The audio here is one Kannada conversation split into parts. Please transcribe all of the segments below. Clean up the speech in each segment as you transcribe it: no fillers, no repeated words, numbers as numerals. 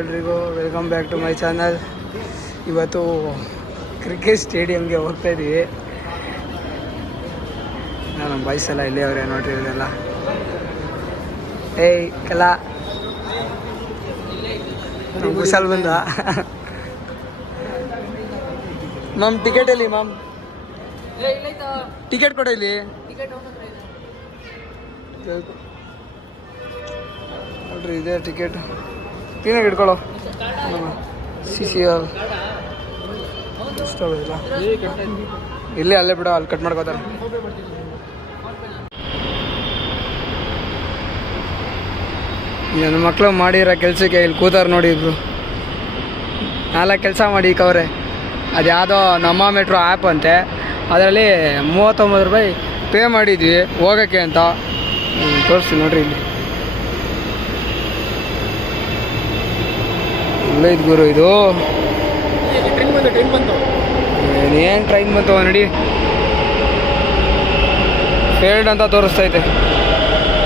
ಎಲ್ರಿಗೂ welcome back to my channel. ಇವತ್ತು ಕ್ರಿಕೆಟ್ ಸ್ಟೇಡಿಯಮ್ಗೆ ಹೋಗ್ತಾ ಇದ್ದೀವಿ. ನಮ್ಮ ಬಾಯ್ಸ್ ಎಲ್ಲ ಇಲ್ಲೇ ಅವರೇ ನೋಡ್ರಿ. ಇವರೆಲ್ಲ ಏಯ್ ಕಲ ಕುಶಲ್ ಬಂದ. ಮ್ಯಾಮ್ ಟಿಕೆಟ್ ಎಲ್ಲಿ ಮ್ಯಾಮ್? ಟಿಕೆಟ್ ಕೊಡ ಇಲ್ಲಿ. ನೋಡ್ರಿ ಇದೆ ಟಿಕೆಟ್. ಕ್ಲೀನಾಗಿ ಇಟ್ಕೊಳ್ಳೋ. CCL ಇಲ್ಲ ಇಲ್ಲೇ ಅಲ್ಲೇ ಬಿಡೋ, ಅಲ್ಲಿ ಕಟ್ ಮಾಡ್ಕೋತಾರೆ. ನನ್ನ ಮಕ್ಕಳು ಮಾಡಿರೋ ಕೆಲಸಕ್ಕೆ ಇಲ್ಲಿ ಕೂತಾರ ನೋಡಿ. ಇಬ್ರು 4 ಕೆಲಸ ಮಾಡಿಕವ್ರೆ. ಅದು ಯಾವುದೋ ನಮ್ಮ ಮೆಟ್ರೋ ಆ್ಯಪ್ ಅಂತೆ. ಅದರಲ್ಲಿ 39 ರೂಪಾಯಿ ಪೇ ಮಾಡಿದ್ವಿ ಹೋಗೋಕ್ಕೆ ಅಂತ. ತೋರಿಸ್ತೀನಿ ನೋಡ್ರಿ. ಇಲ್ಲಿ ಇಲ್ಲ ಇದು ಗುರು, ಇದು ಏನೇನು ಟ್ರೈನ್ ಬಂತು ನೋಡಿ. ಫೇಲ್ಡ್ ಅಂತ ತೋರಿಸ್ತೈತೆ.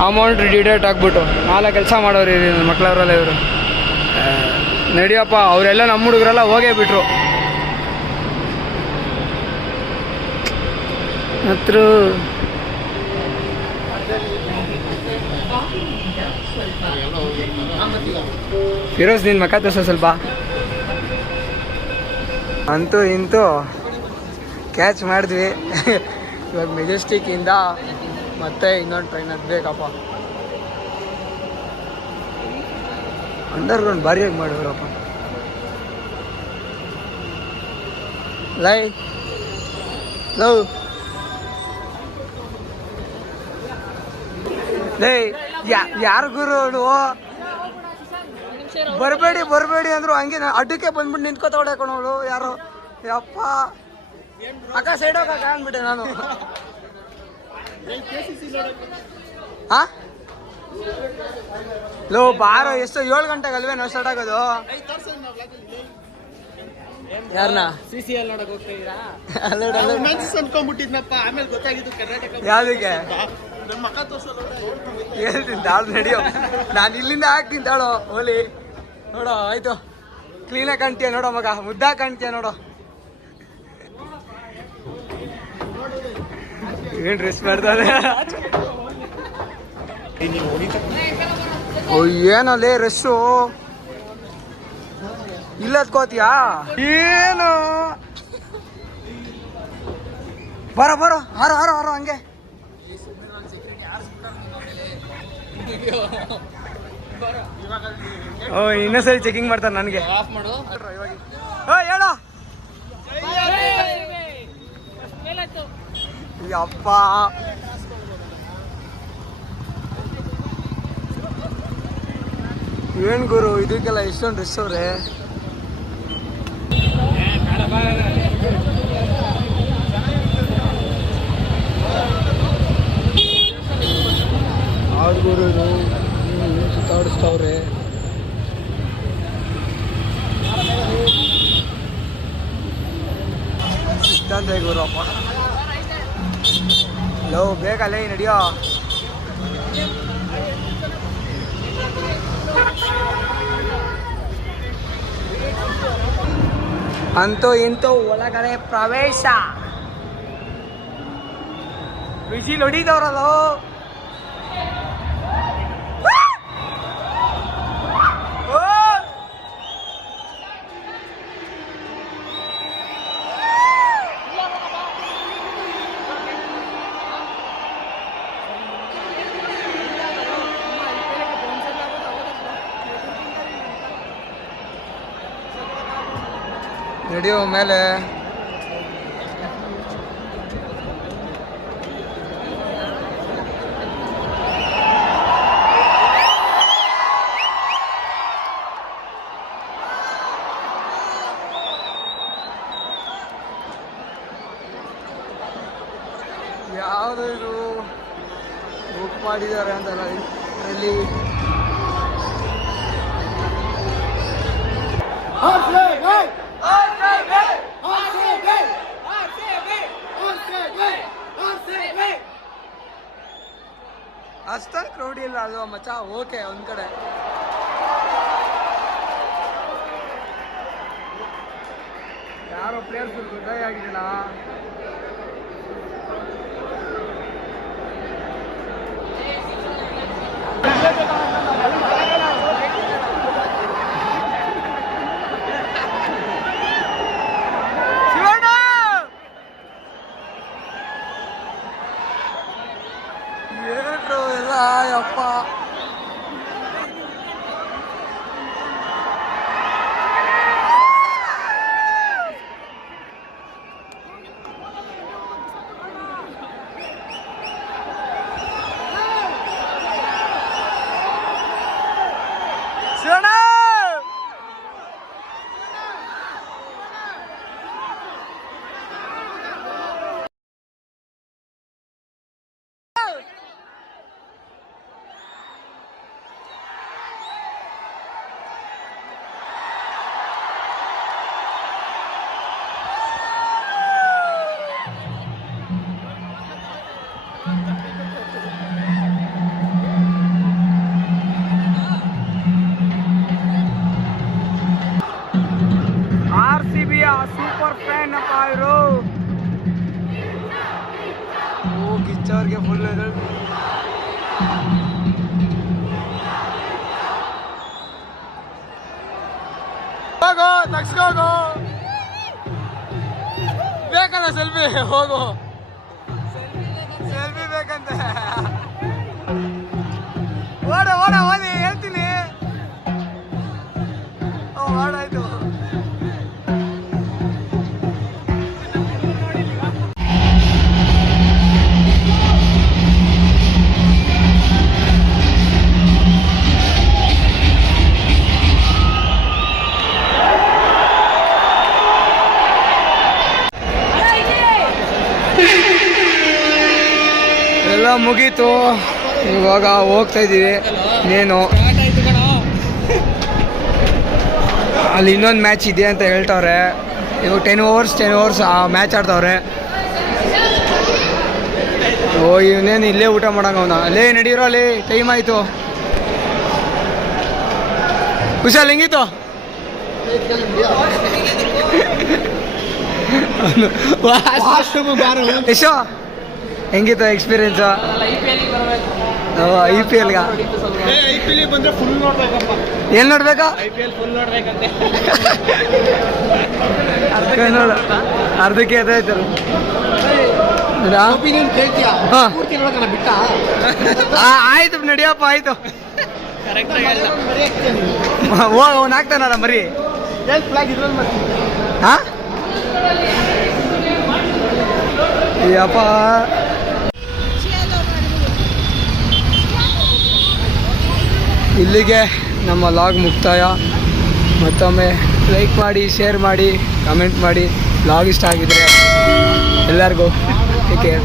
ಅಮೌಂಟ್ ಡಿಡಕ್ಟ್ ಆಗಿಬಿಟ್ಟು 4 ಕೆಲಸ ಮಾಡೋರು ಇರಿ ನನ್ನ ಮಕ್ಕಳವರೆಲ್ಲ. ಇವರು ನಡಿಯಪ್ಪ, ಅವರೆಲ್ಲ ನಮ್ಮ ಹುಡುಗರೆಲ್ಲ ಹೋಗೇ ಬಿಟ್ರು. ಹತ್ರ ಫಿರೋಸ್ ನಿನ್ನ ಮಕ್ಕ ತೋರ್ಸ ಸ್ವಲ್ಪ. ಅಂತೂ ಇಂತೂ ಕ್ಯಾಚ್ ಮಾಡಿದ್ವಿ. ಇವಾಗ ಮೆಜೆಸ್ಟಿಕ್ಕಿಂದ ಮತ್ತೆ ಇನ್ನೊಂದು ಟ್ರೈನ್ ಹತ್ಬೇಕಪ್ಪ. ಅಂಡರ್ಗ್ರೌಂಡ್ ಭಾರಿಯಾಗಿ ಮಾಡಿದ್ರಪ್ಪ. ಲವ್ ಯಾರು ಗುರು ಅವಳು? ಬರಬೇಡಿ ಅಂದ್ರು ಹಂಗೆ ಅಡ್ಡಕ್ಕೆ ಬಂದ್ಬಿಟ್ಟು ನಿಂತ್ಕೋತಾವಳೆ ಕಣವಳು. ಯಾರು ಯಪ್ಪ ಅಕ್ಕ ಸೈಡ್ ಹೋಗಕ್ಕ ಅಂದ್ಬಿಟ್ಟೆ ನಾನು. ಲೋ ಬಾರೋ, ಎಷ್ಟು 7 ಗಂಟೆಗೆ ಅಲ್ವೇ ನಾವು ಸ್ಟಾರ್ಟ್ ಆಗೋದು? ಯಾರನ್ನ CCL ನೋಡಕ್ ಹೋಗ್ತಾ ಯಾವ್ದಕ್ಕೆ ಹೇಳ್ತೀನಿ ತಾಳು ನಡಿಯೋ. ನಾನು ಇಲ್ಲಿಂದ ಹಾಕ್ತೀನಿ ತಾಳೋ. ಹೋಲಿ ನೋಡೋ, ಆಯ್ತು. ಕ್ಲೀನಾಗಿ ಕಾಣ್ತೀಯ ನೋಡೋ ಮಗ, ಮುದ್ದಾಗಿ ಕಾಣ್ತೀಯ ನೋಡೋ. ಏನ್ ಡ್ರೆಸ್ ಮಾಡ್ತಾರೆ? ಏನಲ್ಲೇ ರಶ್ಶು ಇಲ್ಲದ್ಕೋತಿಯಾ ಏನು? ಬರೋ ಹಾರೋ ಹಂಗೆ. ಇನ್ನೊಂದ್ಸರಿ ಚೆಕಿಂಗ್ ಮಾಡ್ತಾರೆ ನನಗೆ. ಹೇಳೋ ಅಪ್ಪ. ಏನ್ ಗುರು ಇದಕ್ಕೆಲ್ಲ ಎಷ್ಟೊಂದು ಡ್ರೆಸ್ ಅವ್ರೆ. ಯಾವ್ದು ಗುರು ಇದು? ಸುತ್ತಾಡಿಸ್ತವ್ರೆ. ಸಿಕ್ತಂತೆ ಗುರಪ್ಪ. ಲವ್ ಬೇಕಲ್ಲೇ ನಡಿಯೋ. ಅಂತೂ ಇಂತೂ ಒಳಗಡೆ ಪ್ರವೇಶ. ವಿಜಿಲ್ ಹೊಡಿದವ್ರಲ್ಲ. ನಡಿಯೋ ಮೇಲೆ. ಯಾವುದು ಇದು ಬುಕ್ ಮಾಡಿದ್ದಾರೆ ಅಂತಲ್ಲ ಇದರಲ್ಲಿ. ಅಷ್ಟೊಂದು ಕ್ರೌಡಿ ಇಲ್ಲ ಅಲ್ವಾ ಮಚ್ಚ? ಓಕೆ ಒಂದ್ ಕಡೆ ಯಾರೋ ಪ್ಲೇಯರ್ಸ್ ಗೊತ್ತಾಗ ಆಗಿದ್ದಿಲ್ಲ. ಏನು ಎಲ್ಲ ಯಪ್ಪ ಶಿವಣ್ಣ RCB ಸೂಪರ್ ಫ್ಯಾನ್ ಅಪ್ಪ ಇವರು. ಓ ಗಿಚ್ಚವ್ರಿಗೆ ಫುಲ್ ಹೋಗೋ ತಗ್ಸ್ಕೋಗೋ ಬೇಕಲ್ಲ ಸೆಲ್ಫಿ ಹೋಗು ಸೆಲ್ಫಿ ಬೇಕಂತೆ ಓಡ ಓಡ ಓದಿ ಹೇಳ್ತೀನಿ ಓಡಾಯ್ತು. ಎಲ್ಲ ಮುಗೀತು, ಇವಾಗ ಹೋಗ್ತಾ ಇದ್ದೀವಿ. ಇನ್ನೇನು ಅಲ್ಲಿ ಇನ್ನೊಂದು ಮ್ಯಾಚ್ ಇದೆ ಅಂತ ಹೇಳ್ತವ್ರೆ. ಇವಾಗ 10 ಓವರ್ಸ್ ಮ್ಯಾಚ್ ಆಡ್ತವ್ರೆ. ಓ ಇವನೇನು ಇಲ್ಲೇ ಊಟ ಮಾಡಂಗ ಅವನ ಅಲ್ಲೇ ನಡೀರೋ ಅಲ್ಲಿ ಟೈಮ್ ಆಯಿತು. ಕುಶಾಲ್ ಹೆಂಗಿತ್ತು? ಯಶೋ ಹೆಂಗಿತ್ತು ಎಕ್ಸ್ಪೀರಿಯನ್ಸು? IPL ಬಂದ್ರೆ ಫುಲ್ ನೋಡ್ಬೇಕಪ್ಪ. ಏನ್ ನೋಡ್ಬೇಕಾ? IPL full ನೋಡ್ಬೇಕಂತೆ. ಅರ್ಧಕ್ಕೆ ಅದಾಯ್ತು. ಆಯ್ತು ನಡಿಯಪ್ಪ ಆಯ್ತು. ಅವ್ನು ಹಾಕ್ತಾನಲ್ಲ ಮರಿ. ಹಾ ಯಪ್ಪ ಇಲ್ಲಿಗೆ ನಮ್ಮ ಲಾಗ್ ಮುಕ್ತಾಯ. ಮತ್ತೊಮ್ಮೆ ಲೈಕ್ ಮಾಡಿ, ಶೇರ್ ಮಾಡಿ, ಕಮೆಂಟ್ ಮಾಡಿ. ಲಾಗ್ ಇಷ್ಟ ಆಗಿದ್ರೆ ಎಲ್ಲರಿಗೂ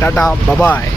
ಟಾಟಾ ಬಾಯ್.